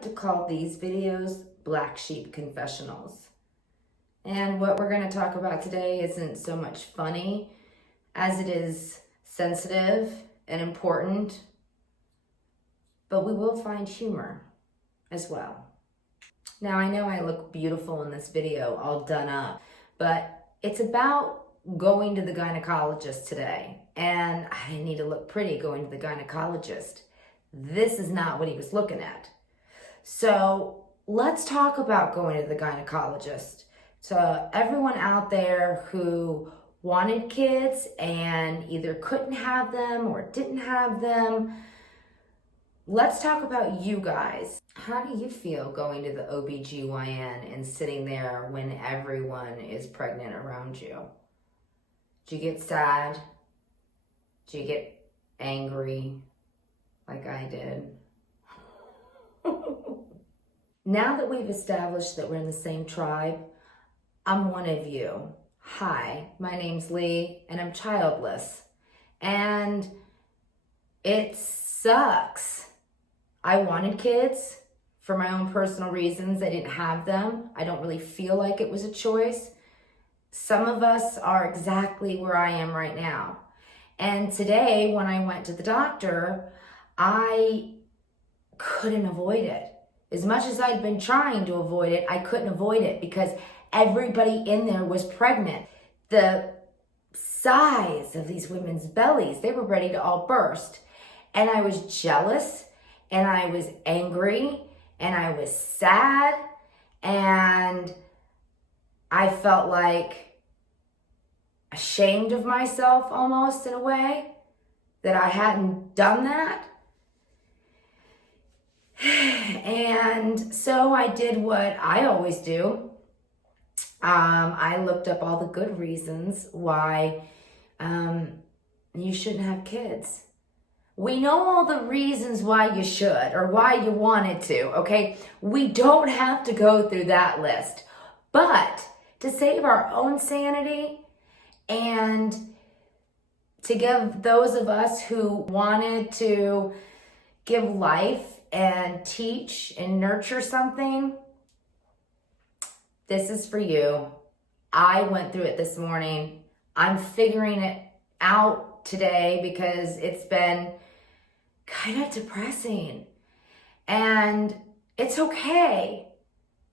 like to call these videos Black Sheep Confessionals. And what we're going to talk about today isn't so much funny as it is sensitive and important, but we will find humor as well. Now, I know I look beautiful in this video, all done up, but it's about going to the gynecologist today. And I didn't need to look pretty going to the gynecologist. This is not what he was looking at. So let's talk about going to the gynecologist. To everyone out there who wanted kids and either couldn't have them or didn't have them, let's talk about you guys. How do you feel going to the OBGYN and sitting there when everyone is pregnant around you? Do you get sad? Do you get angry like I did? Now that we've established that we're in the same tribe, I'm one of you. Hi, my name's Lee and I'm childless. And it sucks. I wanted kids for my own personal reasons. I didn't have them. I don't really feel like it was a choice. Some of us are exactly where I am right now. And today, when I went to the doctor, I couldn't avoid it. As much as I'd been trying to avoid it, I couldn't avoid it because everybody in there was pregnant. The size of these women's bellies, they were ready to all burst. And I was jealous, and I was angry, and I was sad, and I felt like ashamed of myself almost in a way that I hadn't done that. And so I did what I always do. I looked up all the good reasons why you shouldn't have kids. We know all the reasons why you should or why you wanted to, okay? We don't have to go through that list. But to save our own sanity and to give those of us who wanted to give life and teach and nurture something, this is for you. I went through it this morning. I'm figuring it out today because it's been kind of depressing. And it's okay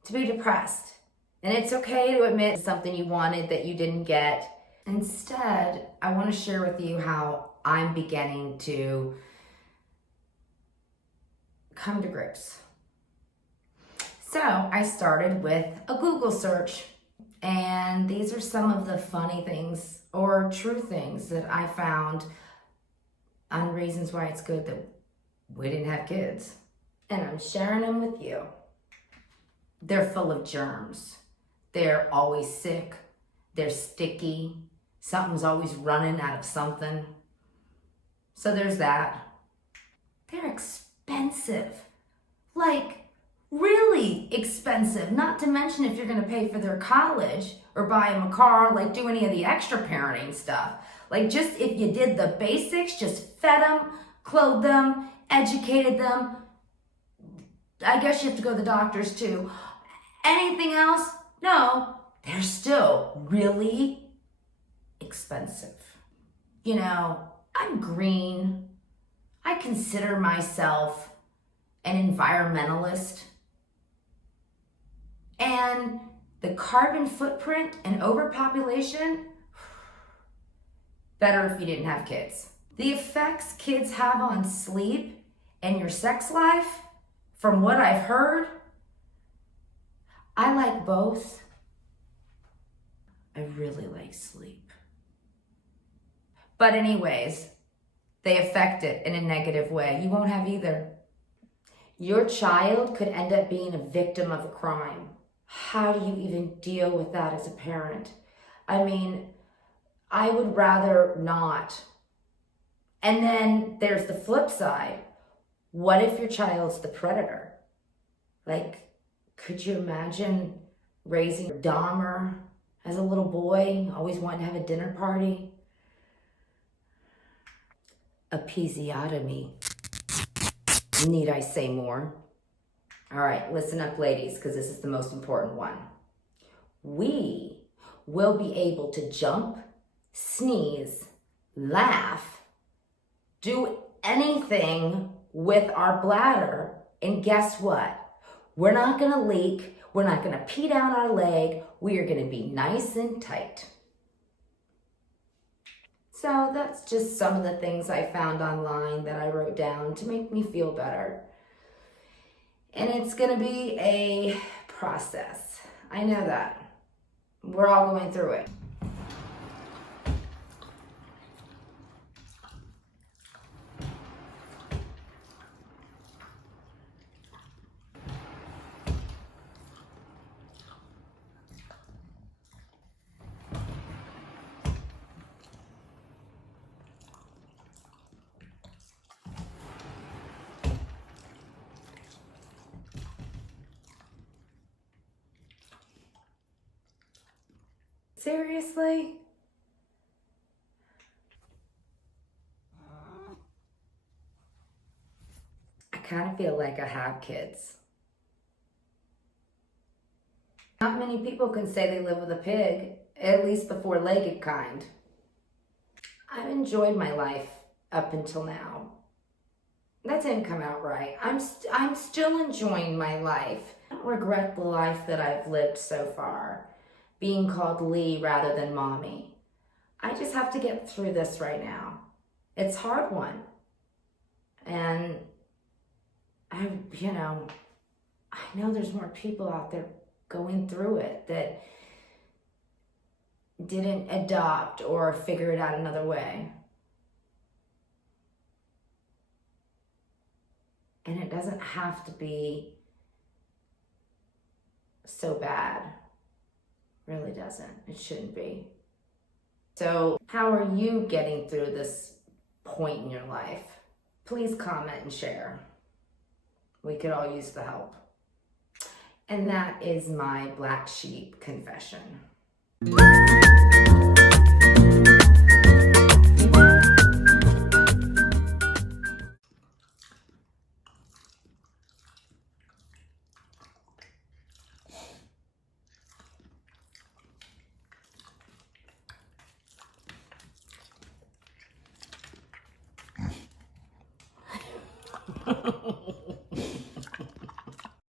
to be depressed. And it's okay to admit something you wanted that you didn't get. Instead, I want to share with you how I'm beginning to come to grips. So I started with a Google search, and these are some of the funny things or true things that I found on reasons why it's good that we didn't have kids. And I'm sharing them with you. They're full of germs. They're always sick. They're sticky. Something's always running out of something. So there's that. They're expensive. Like, really expensive. Not to mention if you're going to pay for their college or buy them a car, like do any of the extra parenting stuff. Like just if you did the basics, just fed them, clothed them, educated them. I guess you have to go to the doctors too. Anything else? No, they're still really expensive. You know, I'm green. I consider myself an environmentalist. And the carbon footprint and overpopulation, better if you didn't have kids. The effects kids have on sleep and your sex life, from what I've heard, I like both. I really like sleep. But anyways, they affect it in a negative way. You won't have either. Your child could end up being a victim of a crime. How do you even deal with that as a parent? I mean, I would rather not. And then there's the flip side. What if your child's the predator? Like, could you imagine raising Dahmer as a little boy, always wanting to have a dinner party? Episiotomy. Need I say more? All right, listen up, ladies, because this is the most important one. We will be able to jump, sneeze, laugh, do anything with our bladder. And guess what? We're not going to leak. We're not going to pee down our leg. We are going to be nice and tight. So that's just some of the things I found online that I wrote down to make me feel better. And it's going to be a process. I know that. We're all going through it. Seriously? I kind of feel like I have kids. Not many people can say they live with a pig, at least the four-legged kind. I've enjoyed my life up until now. That didn't come out right. I'm still enjoying my life. I don't regret the life that I've lived so far, being called Lee rather than Mommy. I just have to get through this right now. It's a hard one. And I know there's more people out there going through it that didn't adopt or figure it out another way. And it doesn't have to be so bad. Really doesn't. It shouldn't be. So how are you getting through this point in your life? Please comment and share. We could all use the help. And that is my black sheep confession.